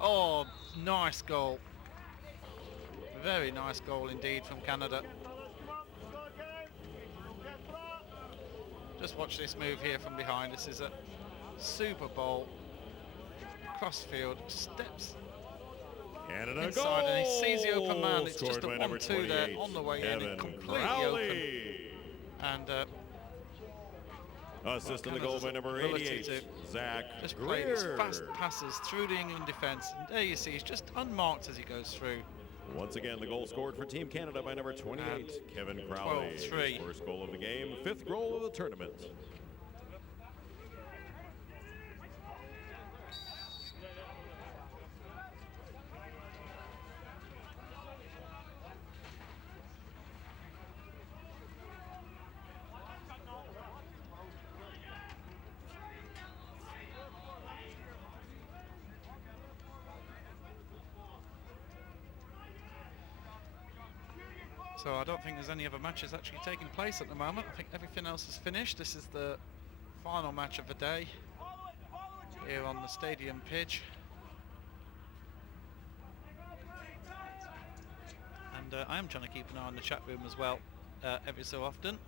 Oh, nice goal. Very nice goal indeed from Canada. Just watch this move here from behind. This is a super ball. Crossfield, steps Canada inside goal. and he sees the open man. It's just a Scored by number 1-2 there 28, on the way Kevin in. It completely Crowley. open. And assist in the goal by number 88, Zach just play these Greer. fast passes through the England defence. And there you see, he's just unmarked as he goes through. Once again, the goal scored for Team Canada by number 28, Kevin Crowley. 12-3. First goal of the game, fifth goal of the tournament. So I don't think there's any other matches actually taking place at the moment. I think everything else is finished. This is the final match of the day here on the stadium pitch. And I am trying to keep an eye on the chat room as well every so often.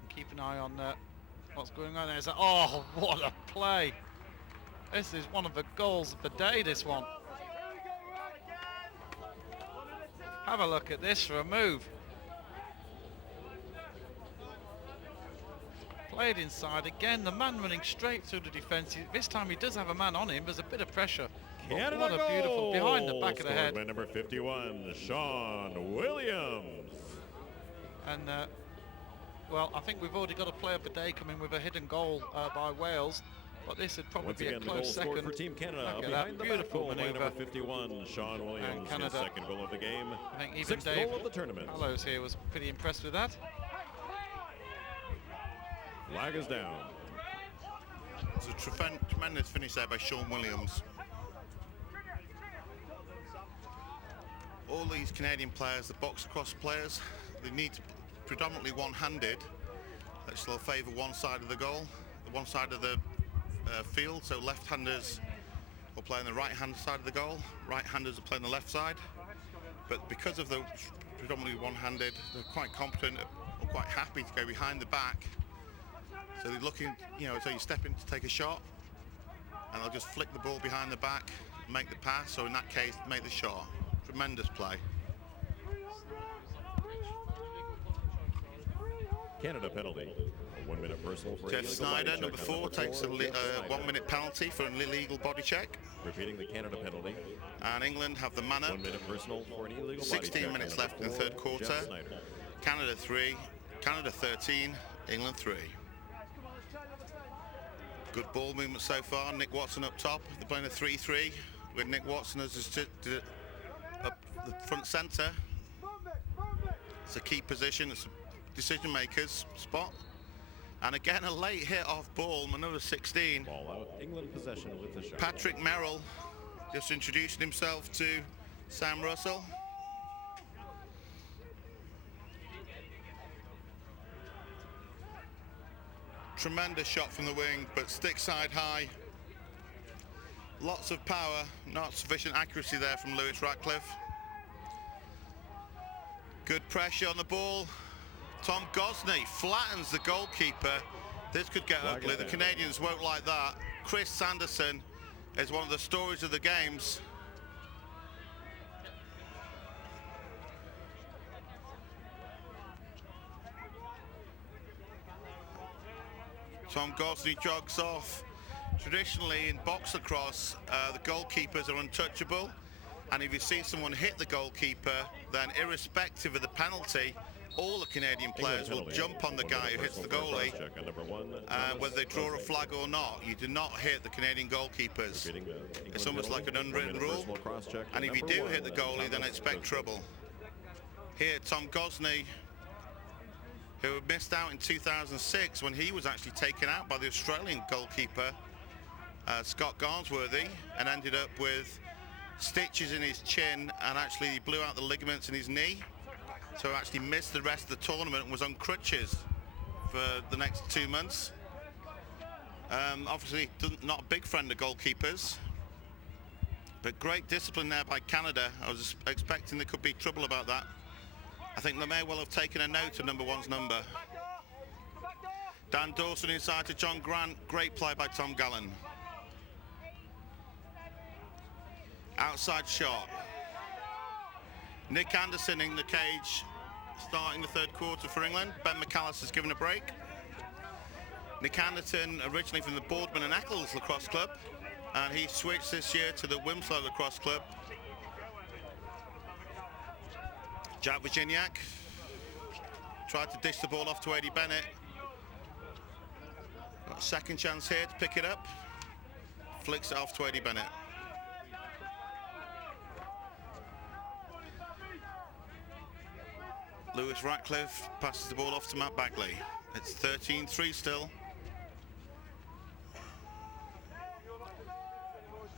And keep an eye on what's going on there. Oh, what a play! This is one of the goals of the day, this one. Have a look at this for a move. Played inside again, the man running straight through the defence. This time he does have a man on him, there's a bit of pressure. Canada What a beautiful, goal. behind the back of the Scored head. by number 51, Sean Williams. And well, I think we've already got a play of the day coming with a hidden goal by Wales. But this would probably Once be again, a the goal close scored second. for Team Canada. Look at Behind that the back beautiful goal by manoeuvre. number 51, Sean Williams, his Canada, second goal of the game. I think even Sixth Dave goal of the tournament. Hallows here was pretty impressed with that. Flag is down. It's a tremendous finish there by Sean Williams. All these Canadian players, the box across players, they need to predominantly one-handed. Which will favour one side of the goal, one side of the field. So left-handers will play on the right-hand side of the goal. Right-handers will play on the left side. But because of the predominantly one-handed, they're quite competent or quite happy to go behind the back. So they're looking, so you step in to take a shot, and they'll just flick the ball behind the back, make the pass, or in that case, make the shot. Tremendous play. Canada penalty. A 1 minute personal for Jeff illegal Snyder, body number check. 4, takes a Jeff Snyder. 1 minute penalty for an illegal body check. Repeating the Canada penalty. And England have the manner. 1 minute personal for an illegal body 16 check. minutes Number left in the 4, third quarter. Jeff Snyder. Canada 3, Canada 13, England 3. Good ball movement so far. Nick Watson up top. They're playing a 3-3 with Nick Watson as up the front centre. It's a key position. It's a decision maker's spot. And again, a late hit off ball, another 16. Ball out. England possession with the shot. Patrick Merrill just introducing himself to Sam Russell. Tremendous shot from the wing, but stick side high. Lots of power, not sufficient accuracy there from Lewis Ratcliffe. Good pressure on the ball. Tom Gosney flattens the goalkeeper. This could get ugly. The Canadians won't like that. Chris Sanderson is one of the stories of the games. Tom Gosney jogs off. Traditionally in box lacrosse, the goalkeepers are untouchable. And if you see someone hit the goalkeeper, then irrespective of the penalty, all the Canadian players will jump on the guy who hits the goalie, whether they draw a flag or not. You do not hit the Canadian goalkeepers. It's almost like an unwritten rule. And if you do hit the goalie, then expect trouble. Here, Tom Gosney, who missed out in 2006 when he was actually taken out by the Australian goalkeeper, Scott Garnsworthy, and ended up with stitches in his chin, and actually he blew out the ligaments in his knee. So actually missed the rest of the tournament and was on crutches for the next 2 months. Obviously not a big friend of goalkeepers, But great discipline there by Canada. I was expecting there could be trouble about that. I think they may well have taken a note of number 1's number. Dan Dawson inside to John Grant. Great play by Tom Gallen. Outside shot. Nick Anderson in the cage, starting the third quarter for England. Ben McAllister's given a break. Nick Anderson, originally from the Boardman and Eccles Lacrosse Club, and he switched this year to the Winslow Lacrosse Club. Jack Virginiak tried to dish the ball off to Eddie Bennett. Got a second chance here to pick it up. Flicks it off to Eddie Bennett. Lewis Ratcliffe passes the ball off to Matt Bagley. It's 13-3 still.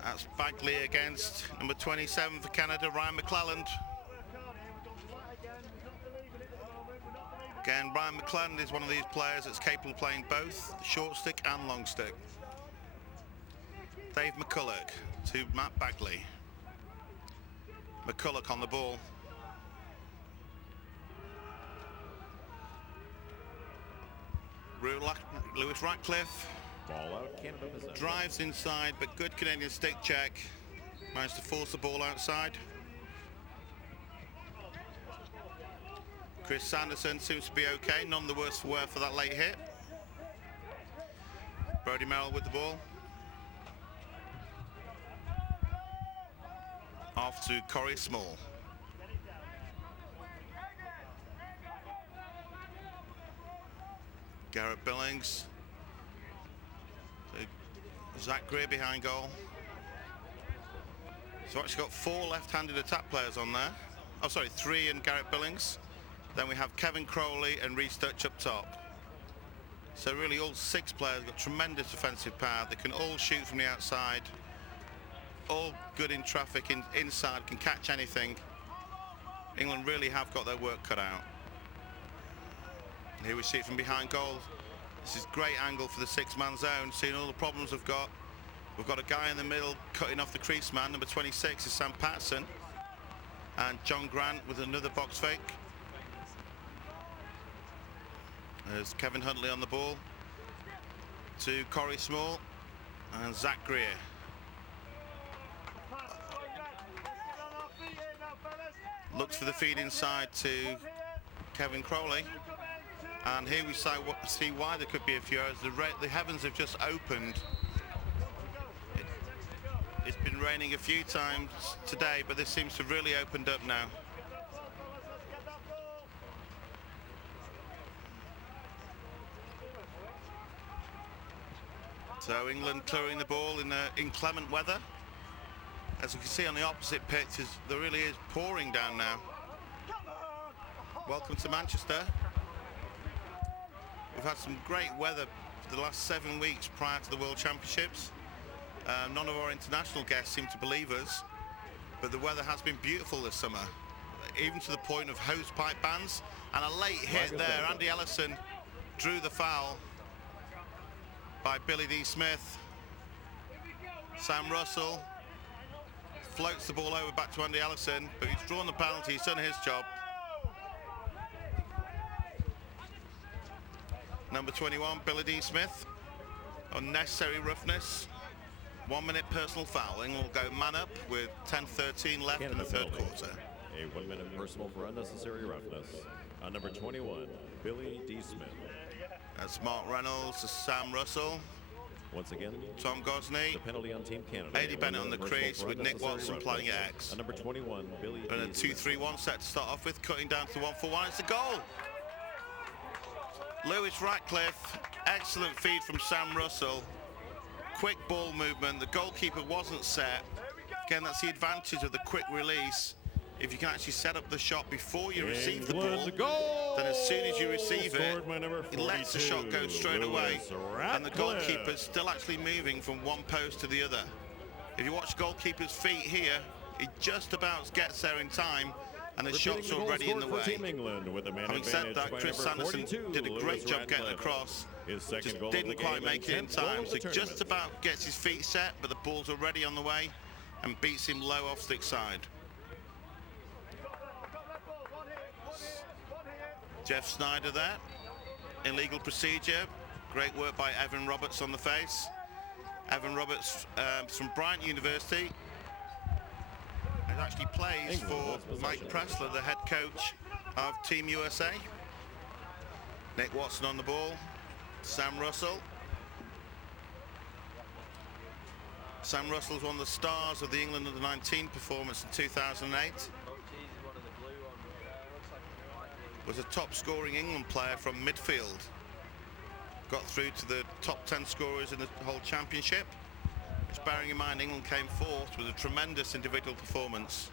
That's Bagley against number 27 for Canada, Ryan McClelland. Again, Ryan McClelland is one of these players that's capable of playing both short stick and long stick. Dave McCulloch to Matt Bagley. McCulloch on the ball. Lewis Ratcliffe Ball out, Canada possession. drives inside, but good Canadian stick check. Managed to force the ball outside. Chris Sanderson seems to be okay, none the worse for wear for that late hit. Brody Merrill with the ball. Off to Corey Small. Garrett Billings. Zach Greer behind goal. So actually got 4 left-handed attack players on there. Oh, sorry, 3 in Garrett Billings. Then we have Kevin Crowley and Reece Dutch up top. So really all 6 players got tremendous offensive power. They can all shoot from the outside. All good in traffic, inside, can catch anything. England really have got their work cut out. Here we see it from behind goal. This is great angle for the 6-man zone. Seeing all the problems we've got. We've got a guy in the middle cutting off the crease man. Number 26 is Sam Patterson. And John Grant with another box fake. There's Kevin Huntley on the ball. To Corey Small and Zach Greer. Looks for the feed inside to Kevin Crowley. And here we see why there could be a few errors. The heavens have just opened. It's been raining a few times today, but this seems to have really opened up now. So England clearing the ball in inclement weather. As you can see on the opposite pitch, there really is pouring down now. Welcome to Manchester. We've had some great weather for the last 7 weeks prior to the World Championships. None of our international guests seem to believe us, but the weather has been beautiful this summer, even to the point of hosepipe bans. And a late hit there. Andy Ellison drew the foul by Billy D. Smith. Sam Russell floats the ball over back to Andy Ellison, but he's drawn the penalty. He's done his job. Number 21, Billy D. Smith. Unnecessary roughness. 1 minute personal foul. England will go man up with 10:13 left in the third quarter. A 1 minute personal for unnecessary roughness. On number 21, Billy D. Smith. That's Mark Reynolds to Sam Russell. Once again, Tom Gosney. the penalty on Team Canada. Eddie Bennett on the crease with Nick Watson playing at X. On number 21, Billy And a D. 2-3-1 set to start off with, cutting down to the 1-4-1. It's a goal. Lewis Ratcliffe, excellent feed from Sam Russell. Quick ball movement. The goalkeeper wasn't set. Again, that's the advantage of the quick release. If you can actually set up the shot before you receive the ball, then as soon as you receive it, it lets the shot go straight away. And the goalkeeper's still actually moving from one post to the other. If you watch the goalkeeper's feet here, he just about gets there in time, and the shot's already in the way. Having said that, Chris Sanderson did a great job getting across. Just didn't quite make it in time, so just about gets his feet set, but the ball's already on the way. and beats him low off stick side. Jeff Snyder there. Illegal procedure. Great work by Evan Roberts on the face. Evan Roberts from Bryant University. He actually plays for Mike Pressler, the head coach of Team USA. Nick Watson on the ball. Sam Russell. Sam Russell's one of the stars of the England under-19 performance in 2008. Was a top scoring England player from midfield. Got through to the top 10 scorers in the whole championship. Which, bearing in mind England came fourth with a tremendous individual performance.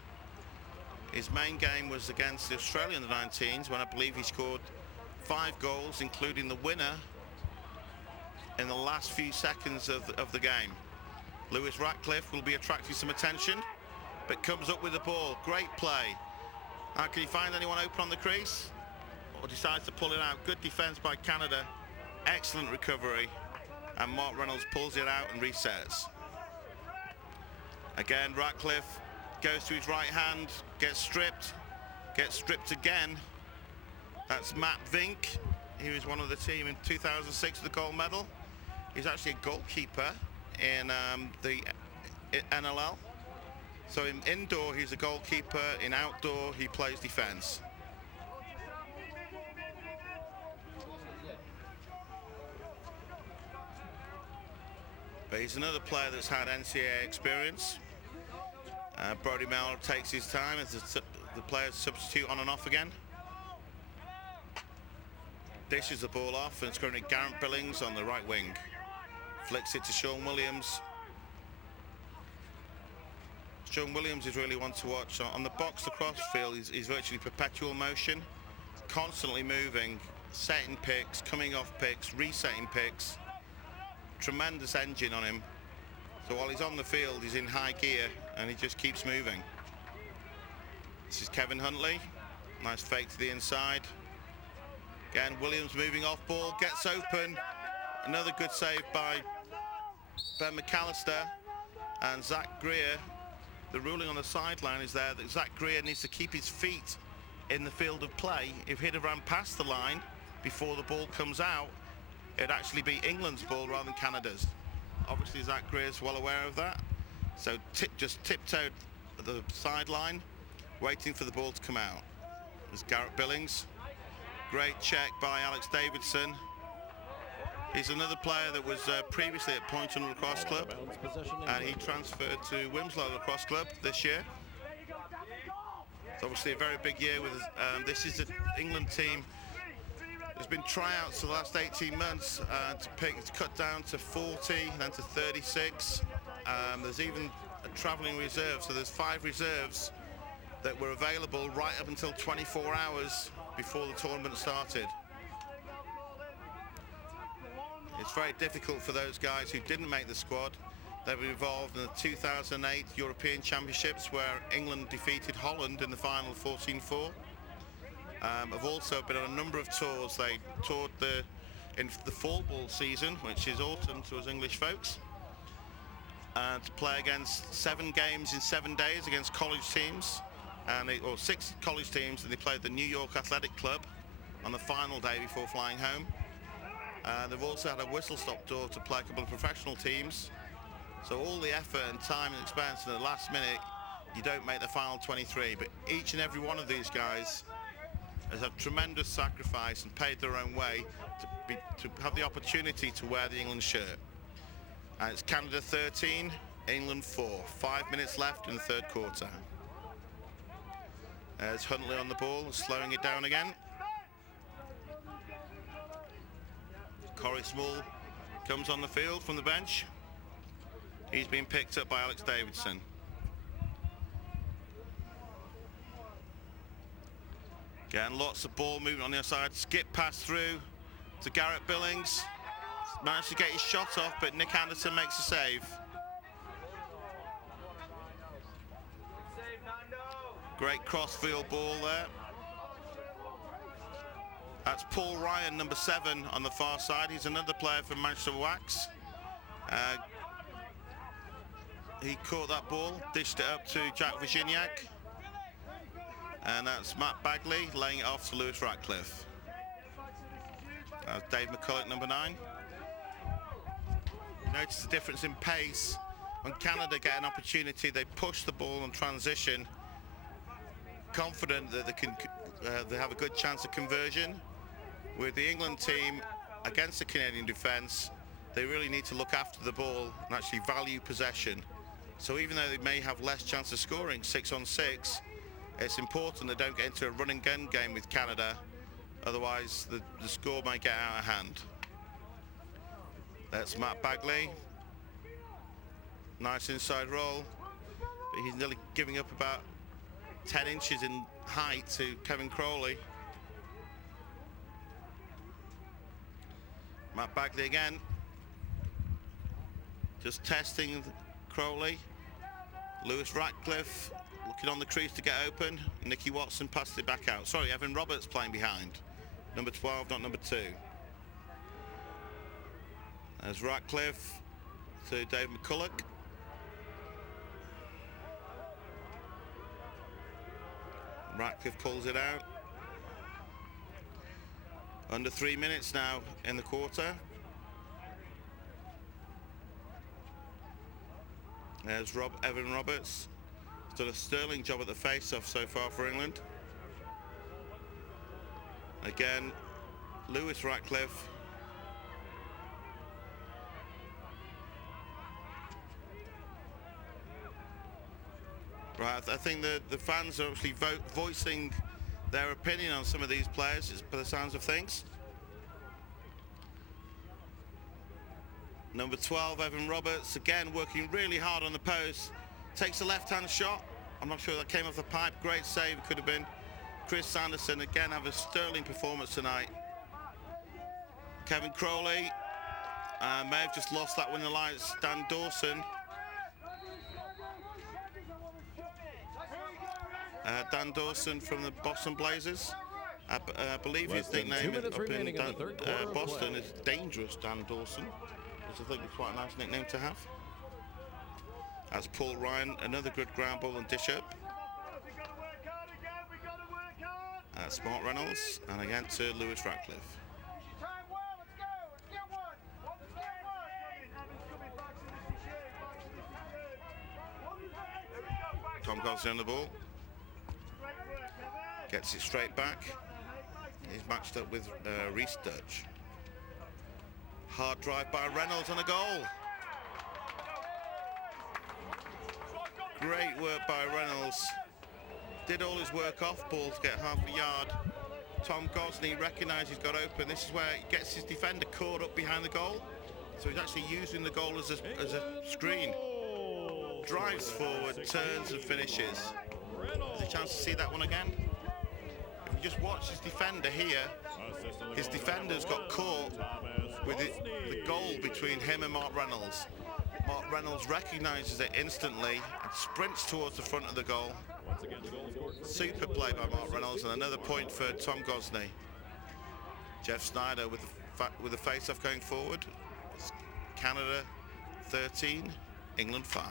His main game was against the Australian under-19s when I believe he scored 5 goals, including the winner in the last few seconds of the game. Lewis Ratcliffe will be attracting some attention, but comes up with the ball. Great play. Now, can he find anyone open on the crease? Or decides to pull it out? Good defence by Canada. Excellent recovery. And Mark Reynolds pulls it out and resets. Again, Ratcliffe goes to his right hand, gets stripped again. That's Matt Vink. He was one of the team in 2006 with the gold medal. He's actually a goalkeeper in the NLL. So in indoor he's a goalkeeper, in outdoor he plays defence. But he's another player that's had NCAA experience. Brody Mellor takes his time as the players substitute on and off again. Dishes the ball off, and it's currently Garrett Billings on the right wing. Flicks it to Sean Williams. Sean Williams is really one to watch. On the box lacrosse field, he's virtually perpetual motion, constantly moving, setting picks, coming off picks, resetting picks. Tremendous engine on him. So while he's on the field, he's in high gear, and he just keeps moving. This is Kevin Huntley. Nice fake to the inside. Again, Williams moving off ball, gets open. Another good save by Ben McAllister and Zach Greer. The ruling on the sideline is there that Zach Greer needs to keep his feet in the field of play. If he'd have ran past the line before the ball comes out, it'd actually be England's ball rather than Canada's. Obviously, Zach Greer's well aware of that. So just tiptoed the sideline, waiting for the ball to come out. There's Garrett Billings. Great check by Alex Davidson. He's another player that was previously at Poynton Lacrosse Club, and he transferred to Winslow Lacrosse Club this year. It's obviously a very big year with this is the England team. There's been tryouts for the last 18 months to cut down to 40, then to 36. There's even a travelling reserve, so there's 5 reserves that were available right up until 24 hours before the tournament started. It's very difficult for those guys who didn't make the squad. They were involved in the 2008 European Championships where England defeated Holland in the final 14-4. Have also been on a number of tours. They toured in the fall ball season, which is autumn to us English folks, to play against 7 games in 7 days against college teams, or 6 college teams, and they played the New York Athletic Club on the final day before flying home. They've also had a whistle-stop tour to play a couple of professional teams. So all the effort and time and expense in the last minute, you don't make the final 23. But each and every one of these guys has had tremendous sacrifice and paid their own way to have the opportunity to wear the England shirt. And it's Canada 13, England 4. 5 minutes left in the third quarter. There's Huntley on the ball, slowing it down again. Corey Small comes on the field from the bench. He's been picked up by Alex Davidson. Again, lots of ball movement on the outside. Skip pass through to Garrett Billings. Managed to get his shot off, but Nick Anderson makes a save. Great cross-field ball there. That's Paul Ryan, number 7 on the far side. He's another player from Manchester Wax. he caught that ball, dished it up to Jack Virginiak. And that's Matt Bagley laying it off to Lewis Ratcliffe. That's Dave McCulloch, number 9. Notice the difference in pace. When Canada get an opportunity, they push the ball on transition, confident that they have a good chance of conversion. With the England team against the Canadian defence, they really need to look after the ball and actually value possession. So even though they may have less chance of scoring 6-on-6, it's important they don't get into a run and gun game with Canada, otherwise the score may get out of hand. That's Matt Bagley. Nice inside roll, but he's nearly giving up about 10 inches in height to Kevin Crowley. Matt Bagley again, just testing Crowley. Lewis Ratcliffe looking on the crease to get open. Nicky Watson passed it back out. Sorry, Evan Roberts playing behind. Number 12, not number 2. There's Ratcliffe to Dave McCulloch. Ratcliffe pulls it out. Under 3 minutes now in the quarter. There's Evan Roberts. He's done a sterling job at the face-off so far for England. Again, Lewis Ratcliffe. Right, I think the fans are actually voicing their opinion on some of these players, by the sounds of things. Number 12, Evan Roberts, again working really hard on the post. Takes a left-hand shot. I'm not sure that came off the pipe. Great save, could have been. Chris Sanderson, again, have a sterling performance tonight. Kevin Crowley may have just lost that one in the lights. Dan Dawson. Dan Dawson from the Boston Blazers. I believe his nickname up in Boston is Dangerous Dan Dawson, which I think is quite a nice nickname to have. As Paul Ryan, another good ground ball and dish up. Smart Reynolds, and again to Lewis Ratcliffe. Tom Gosling on the ball. Gets it straight back. He's matched up with Reece Dutch. Hard drive by Reynolds and a goal. Great work by Reynolds. Did all his work off ball to get half a yard. Tom Gosney recognised he's got open. This is where he gets his defender caught up behind the goal. So he's actually using the goal as a screen. Drives forward, turns and finishes. There's a chance to see that one again. If you just watch his defender here, his defender's got caught with the goal between him and Mark Reynolds. Mark Reynolds recognises it instantly and sprints towards the front of the goal. Super play by Mark Reynolds, and another point for Tom Gosney. Jeff Snyder with the face-off going forward. It's Canada 13, England 5.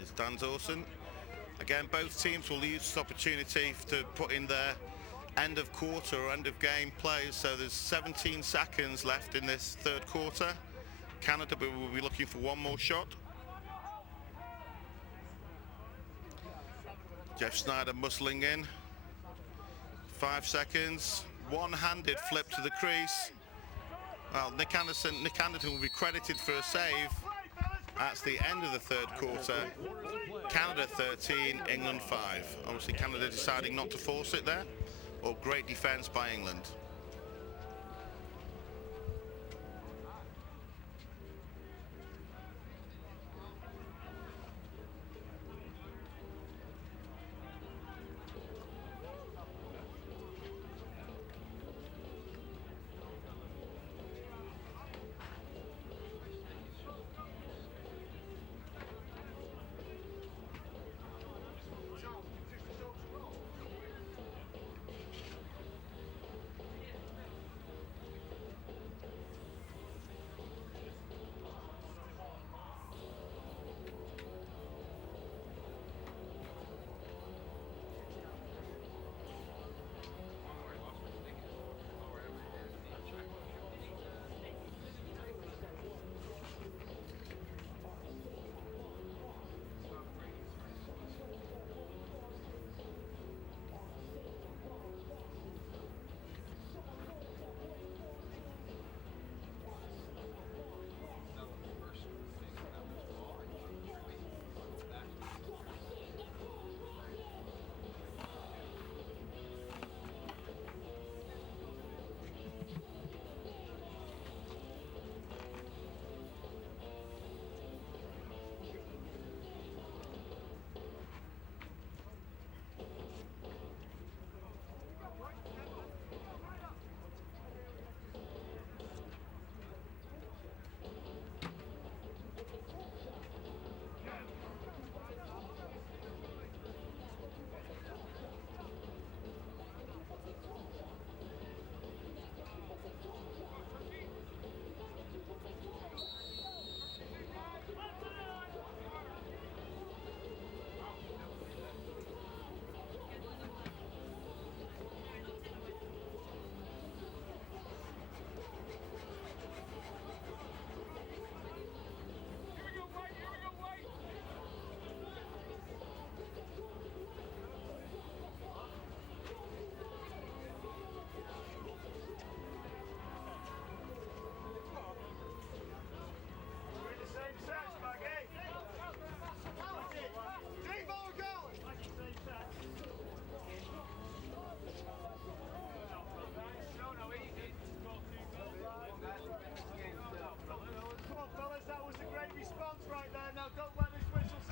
It's Dan Dawson. Again, both teams will use this opportunity to put in their end of quarter or end of game plays. So there's 17 seconds left in this third quarter. Canada will be looking for one more shot. Jeff Snyder muscling in. 5 seconds. One-handed flip to the crease. Well, Nick Anderton will be credited for a save. That's the end of the third quarter. Canada 13, England 5. Obviously Canada deciding not to force it there. Or great defence by England.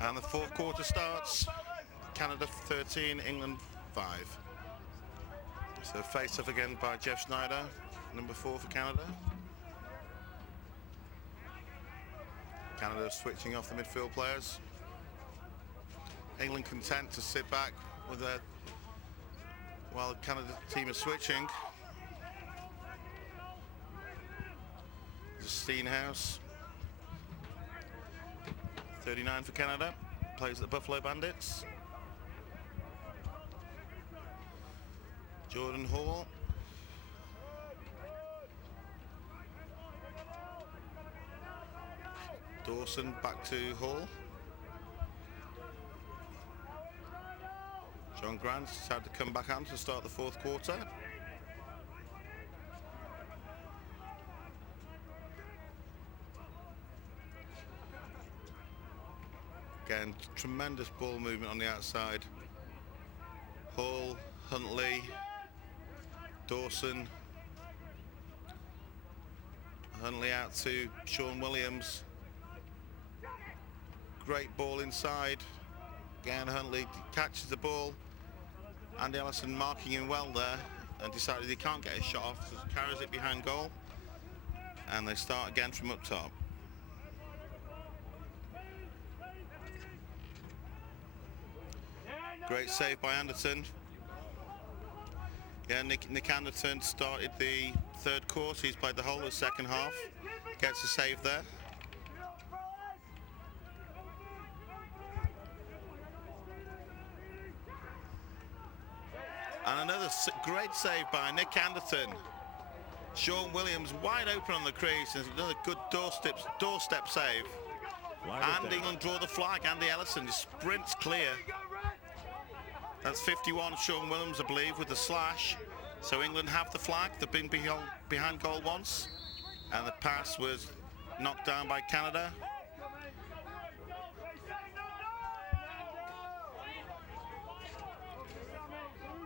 And the fourth quarter starts. Canada 13, England 5. So face off again by Jeff Snyder, number 4 for Canada. Canada switching off the midfield players. England content to sit back with their, while the Canada team is switching. Steenhouse, 39 for Canada, plays at the Buffalo Bandits. Jordan Hall. Dawson back to Hall. John Grant has had to come back on to start the fourth quarter. Again, tremendous ball movement on the outside. Hall, Huntley, Dawson. Huntley out to Sean Williams. Great ball inside. Again, Huntley catches the ball. Andy Ellison marking him well there and decided he can't get his shot off, so carries it behind goal. And they start again from up top. Great save by Anderton. Yeah, Nick Anderton started the third quarter. He's played the whole of the second half. Gets a save there. And another great save by Nick Anderton. Sean Williams wide open on the crease, and another good doorstep save. And England draw the flag. Andy Ellison sprints clear. That's 51, Sean Williams, I believe, with the slash. So England have the flag. They've been behind goal once. And the pass was knocked down by Canada.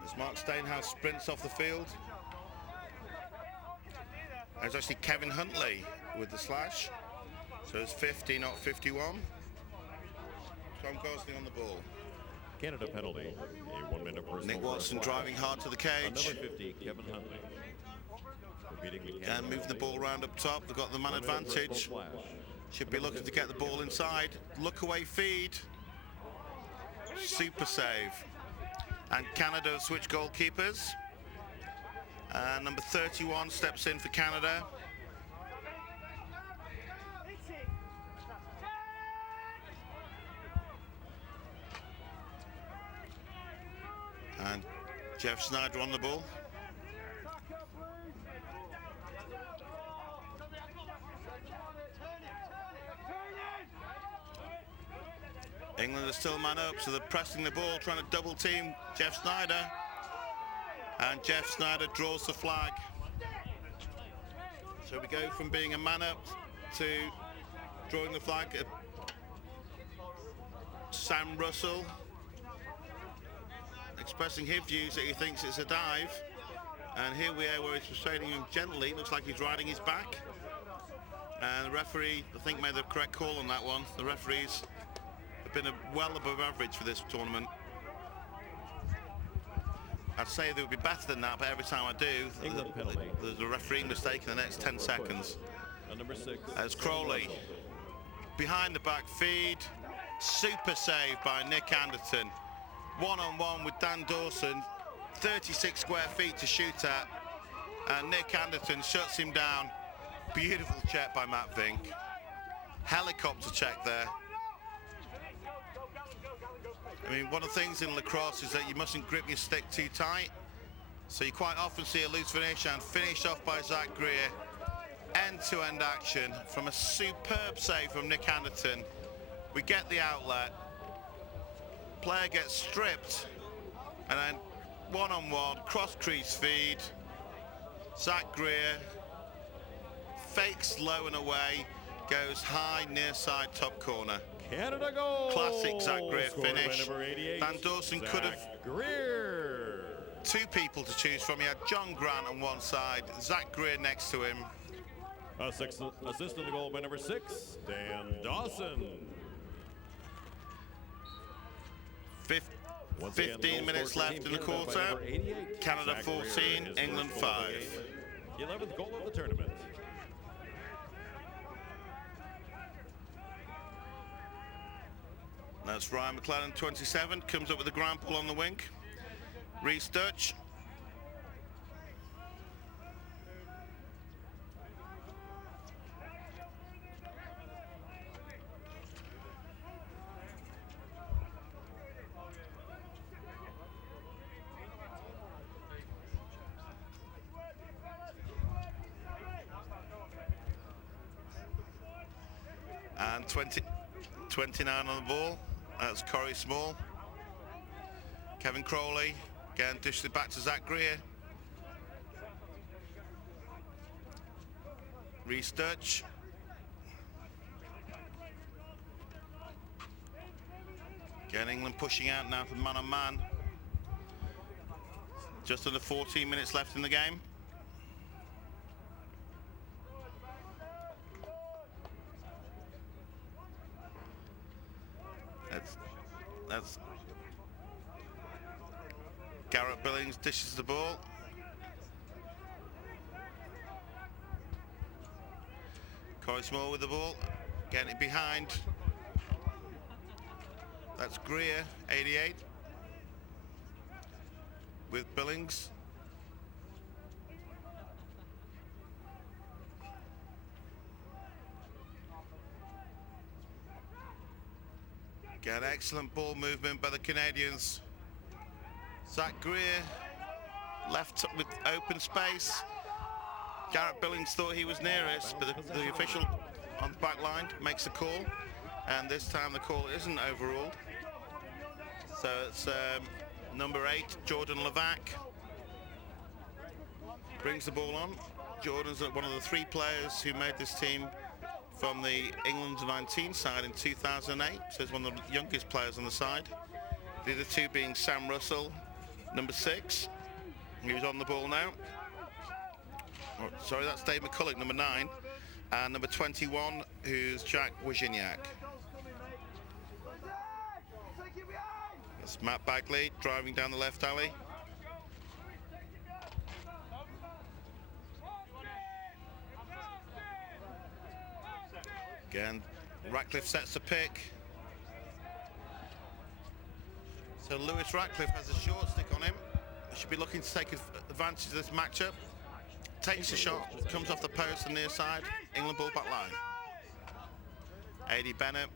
As Mark Steinhouse sprints off the field. There's actually Kevin Huntley with the slash. So it's 50, not 51. Tom Gosling on the ball. Canada penalty, a 1 minute personal. Nick Watson driving hard to the cage. Number 50, Kevin Huntley. And moving the ball around up top. They've got the man advantage. Should be looking to get the ball inside. Look away feed. Super save. And Canada switch goalkeepers. Number 31 steps in for Canada. And Jeff Snyder on the ball. England are still man up, so they're pressing the ball, trying to double team Jeff Snyder. And Jeff Snyder draws the flag. So we go from being a man up to drawing the flag. Sam Russell expressing his views that he thinks it's a dive. And here we are where he's persuading him gently. Looks like he's riding his back. And the referee, I think, made the correct call on that one. The referees have been well above average for this tournament. I'd say they would be better than that, but every time I do, there's a referee mistake in the next 10 seconds. Number 6. As Crowley, behind the back feed, super save by Nick Anderton. One-on-one with Dan Dawson, 36 square feet to shoot at, and Nick Anderton shuts him down. Beautiful check by Matt Vink. Helicopter check there. I mean, one of the things in lacrosse is that you mustn't grip your stick too tight. So you quite often see a loose finish, and finished off by Zach Greer. End-to-end action from a superb save from Nick Anderton. We get the outlet. Player gets stripped, and then one-on-one, cross-crease feed. Zach Greer fakes low and away, goes high, near side, top corner. Canada goal! Classic Zach Greer Scored by finish. number 88, Van Dawson could have Greer. two people to choose from. He had John Grant on one side, Zach Greer next to him. Assist on the goal by number 6, Dan Dawson. Once again, 15 goal minutes scored for left Team in the Canada by quarter. number 88. Canada Zach Greer, 14, his England first goal of 5. the game. 11th goal of the tournament. That's Ryan McClellan, 27, comes up with the ground pull on the wing. Reese Dutch. And 29 on the ball. That's Corey Small. Kevin Crowley again dishes it back to Zach Greer. Reese Dutch. Again, England pushing out now for man on man. Just under 14 minutes left in the game. That's Garrett Billings dishes the ball. Corey Small with the ball, getting it behind. That's Greer, 88, with Billings. Again, excellent ball movement by the Canadians. Zach Greer left with open space. Garrett Billings thought he was nearest, but the official on the back line makes a call, and this time the call isn't overruled. So it's number 8, Jordan Levac, brings the ball on. Jordan's one of the 3 players who made this team from the England 19 side in 2008, so he's one of the youngest players on the side. The other 2 being Sam Russell, number 6, who's on the ball now. Oh, sorry, that's Dave McCulloch, number 9, and number 21, who's Jack Wozniak. That's Matt Bagley driving down the left alley. Again, Ratcliffe sets the pick. So Lewis Ratcliffe has a short stick on him. He should be looking to take advantage of this matchup. Takes a shot, comes off the post and near side. England ball back line. Adi Bennett